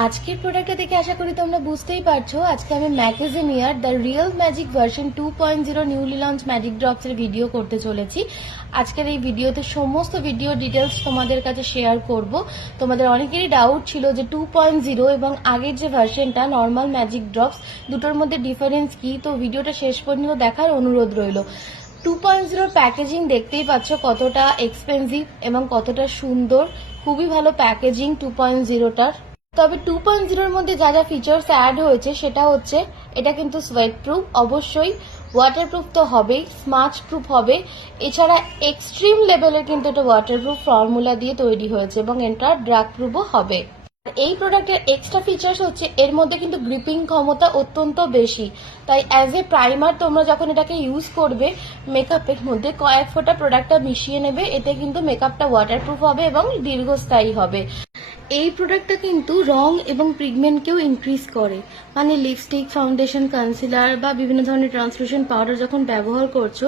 আজকের প্রোডাক্টটা দেখে আশা করি তোমরা বুঝতেই পারছো। আজকে আমি ম্যাকেজিমিয়ার the real magic version 2.0 newly launch magic drops এর ভিডিও করতে চলেছি। আজকের এই ভিডিওতে সমস্ত ভিডিও ডিটেলস তোমাদের কাছে শেয়ার করব। তোমাদের অনেকেরই ডাউট ছিল যে 2.0 এবং আগের যে ভার্সনটা নর্মাল ম্যাজিক ড্রপস দুটোর মধ্যে ডিফারেন্স কি, তো ভিডিওটা শেষ পর্যন্ত দেখার অনুরোধ রইল। 2.0 প্যাকেজিং দেখতেই পাচ্ছ কতটা এক্সপেন্সিভ এবং কতটা সুন্দর, খুবই ভালো প্যাকেজিং 2.0টার। তবে 2.0 এর মধ্যে যা যা ফিচার্স অ্যাড হয়েছে সেটা হচ্ছে এটা কিন্তু সোয়েট প্রুফ, অবশ্যই ওয়াটারপ্রুফ তো হবেই, স্মার্চ প্রুফ হবে, এছাড়া এক্সট্রিম লেভেলের কিন্তু এটা ওয়াটারপ্রুফ ফর্মুলা দিয়ে তৈরি হয়েছে এবং এটা ড্রাগ প্রুফও হবে। এই প্রোডাক্টের এক্সট্রা ফিচার্স হচ্ছে এর মধ্যে কিন্তু গ্রিপিং ক্ষমতা অত্যন্ত বেশি, তাই অ্যাজ এ প্রাইমার তোমরা যখন এটাকে ইউজ করবে মেকআপের মধ্যে কয়েক ফোঁটা প্রোডাক্টটা মিশিয়ে নেবে, এতে কিন্তু মেকআপটা ওয়াটারপ্রুফ হবে এবং দীর্ঘস্থায়ী হবে। এই প্রোডাক্টটা কিন্তু রং এবং পিগমেন্টকেও ইনক্রিজ করে, মানে লিপস্টিক, ফাউন্ডেশন, কনসিলার বা বিভিন্ন ধরনের ট্রান্সলুসেন্ট পাউডার যখন ব্যবহার করছো,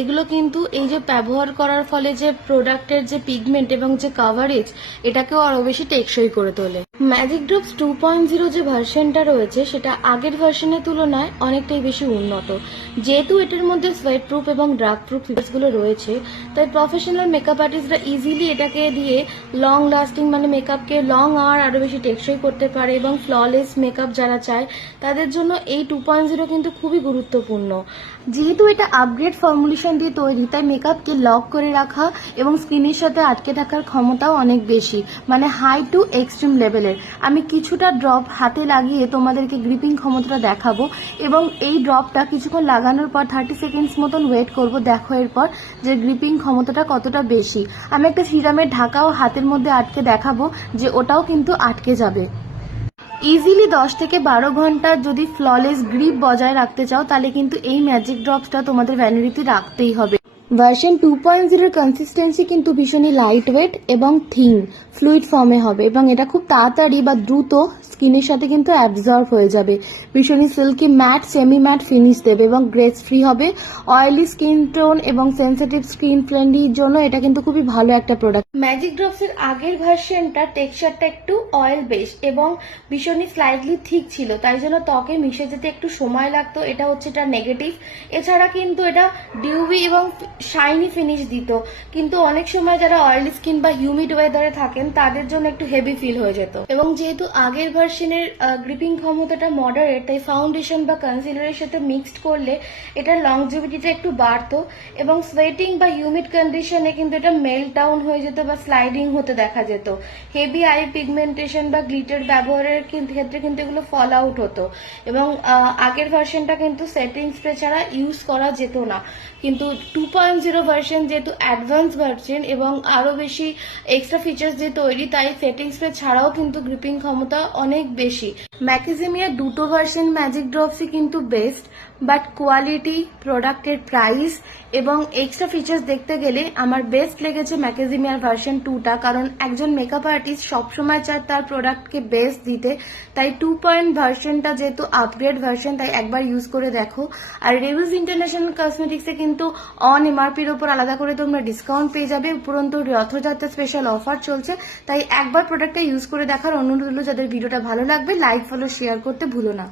এগুলো কিন্তু এই যে ব্যবহার করার ফলে যে প্রোডাক্টের যে পিগমেন্ট এবং যে কাভারেজ, এটাকেও আরো বেশি টেকসই করে তোলে। ম্যাজিক ড্রপস 2.0 যে ভার্সনটা রয়েছে সেটা আগের ভার্সনের তুলনায় অনেকটাই বেশি উন্নত। যেহেতু এটার মধ্যে সোয়েট প্রুফ এবং ড্রাগ প্রুফ ফিচার্সগুলো রয়েছে, তাই প্রফেশনাল মেকআপ আর্টিস্টরা ইজিলি এটাকে দিয়ে লং লাস্টিং, মানে মেকআপকে লং আওয়ার আরো বেশি টেকসই করতে পারে এবং ফ্ললেস মেকআপ যারা চায় তাদের জন্য এই 2.0 কিন্তু খুবই গুরুত্বপূর্ণ। যেহেতু এটা আপগ্রেড ফর্মুলেশন দিয়ে তৈরি, তাই মেকআপকে লক করে রাখা এবং স্কিনের সাথে আটকে থাকার ক্ষমতাও অনেক বেশি, মানে হাই টু এক্সট্রিম লেভেলের। আমি কিছুটা ড্রপ হাতে লাগিয়ে তোমাদেরকে গ্রিপিং ক্ষমতাটা দেখাবো এবং এই ড্রপটা কিছুক্ষণ লাগানোর পর 30 সেকেন্ডস মতন ওয়েট করব, দেখো এরপর যে গ্রিপিং ক্ষমতাটা কতটা বেশি। আমি একটা সিরামের ঢাকাও হাতের মধ্যে আটকে দেখাবো যে ওটাও কিন্তু আটকে যাবে। ইজিলি 10 থেকে 12 ঘন্টা যদি ফ্ললেস গ্রিপ বজায় রাখতে চাও তাহলে কিন্তু এই ম্যাজিক ড্রপসটা তোমাদের ভ্যানিটিতে রাখতেই হবে। ভার্সন 2.0 এর কনসিস্টেন্সি কিন্তু ভীষণই লাইট ওয়েট এবং থিন ফ্লুইড ফর্মে হবে এবং এটা খুব তাড়াতাড়ি বা দ্রুত স্কিনের সাথে কিন্তু অ্যাবজর্ব হয়ে যাবে। ভীষণই silky matte, semi matte finish দেবে এবং গ্রেস ফ্রি হবে। অয়েলি স্কিন টোন এবং সেন্সিটিভ স্কিন ফ্রেন্ডলির জন্য এটা কিন্তু খুবই ভালো একটা প্রোডাক্ট। ম্যাজিক ড্রপস এর আগের ভার্সনটা টেক্সচারটা একটু অয়েল বেস এবং ভীষণই স্লাইটলি থিক ছিল, তাই জন্য ত্বকে মিশে যেতে একটু সময় লাগতো, এটা হচ্ছে এটা নেগেটিভ। এছাড়া কিন্তু এটা ডিউবি এবং শাইনি ফিনিশ দিত, কিন্তু অনেক সময় যারা অয়েলি স্কিন বা হিউমিড ওয়েদারে থাকেন তাদের জন্য একটু হেভি ফিল হয়ে যেত। এবং যেহেতু আগের ভার্সনের গ্রিপিং ক্ষমতাটা মডারেট, তাই ফাউন্ডেশন বা কনসিলারের সাথে মিক্সড করলে এটার লংজিভিটিটা একটু বাড়তো এবং সোয়েটিং বা হিউমিড কন্ডিশনে কিন্তু এটা মেল্ট ডাউন হয়ে যেত বা স্লাইডিং হতে দেখা যেত। হেভি আই পিগমেন্টেশন বা গ্লিটার ব্যবহারের ক্ষেত্রে কিন্তু এগুলো ফল আউট হতো এবং আগের ভার্সনটা কিন্তু সেটিং স্প্রে ছাড়া ইউজ করা যেত না। কিন্তু 2.0 ভার্সন যেহেতু অ্যাডভান্স ভার্সন এবং আরো বেশি এক্সট্রা ফিচার্স দিয়ে তৈরি, তাই সেটিং স্প্রে ছাড়াও কিন্তু গ্রিপিং ক্ষমতা অনেক বেশি। ম্যাকেজিমিয়ার দুটো ভার্সন ম্যাজিক ড্রপসই কিন্তু বেস্ট, বাট কোয়ালিটি, প্রোডাক্টের প্রাইস এবং এক্সট্রা ফিচার্স দেখতে গেলে আমার বেস্ট লেগেছে ম্যাকেজিমিয়ার ভার্সন 2টা, কারণ একজন মেকআপ আর্টিস্ট সবসময় চায় তার প্রোডাক্টকে বেস্ট দিতে। তাই 2 ভার্সনটা যেহেতু আপগ্রেড ভার্সন, তাই একবার ইউজ করে দেখো। আর রিভিউজ ইন্টারন্যাশনাল কসমেটিক্সে কিন্তু অন এমআরপির ওপর আলাদা করে তোমরা ডিসকাউন্ট পেয়ে যাবে, উপরন্তু রথযাত্রা স্পেশাল অফার চলছে, তাই একবার প্রোডাক্টটা ইউজ করে দেখার অনুরোধ হলো। যাদের ভিডিওটা ভালো লাগবে লাইক, ফলো, শেয়ার করতে ভুলো না।